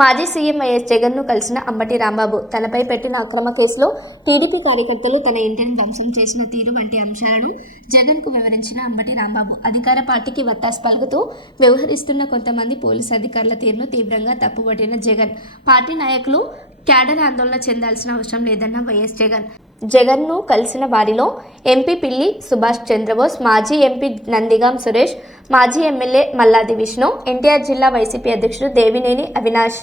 మాజీ CM YS జగన్ను కలిసిన అంబటి రాంబాబు తనపై పెట్టిన అక్రమ కేసులో టీడీపీ కార్యకర్తలు తన ఇంటిని ధ్వంసం చేసిన తీరు వంటి అంశాలను జగన్కు వివరించిన అంబటి రాంబాబు అధికార పార్టీకి వత్తాసు పలుకుతూ వ్యవహరిస్తున్న కొంతమంది పోలీసు అధికారుల తీరును తీవ్రంగా తప్పుపట్టిన జగన్, పార్టీ నాయకులు క్యాడర్ ఆందోళన చెందాల్సిన అవసరం లేదన్న వైఎస్ జగన్ను కలిసిన వారిలో ఎంపీ పిల్లి సుభాష్ చంద్రబోస్, మాజీ ఎంపీ నందిగాం సురేష్, మాజీ ఎమ్మెల్యే మల్లాది విష్ణు, ఎన్టీఆర్ జిల్లా వైసీపీ అధ్యక్షుడు దేవినేని అవినాష్.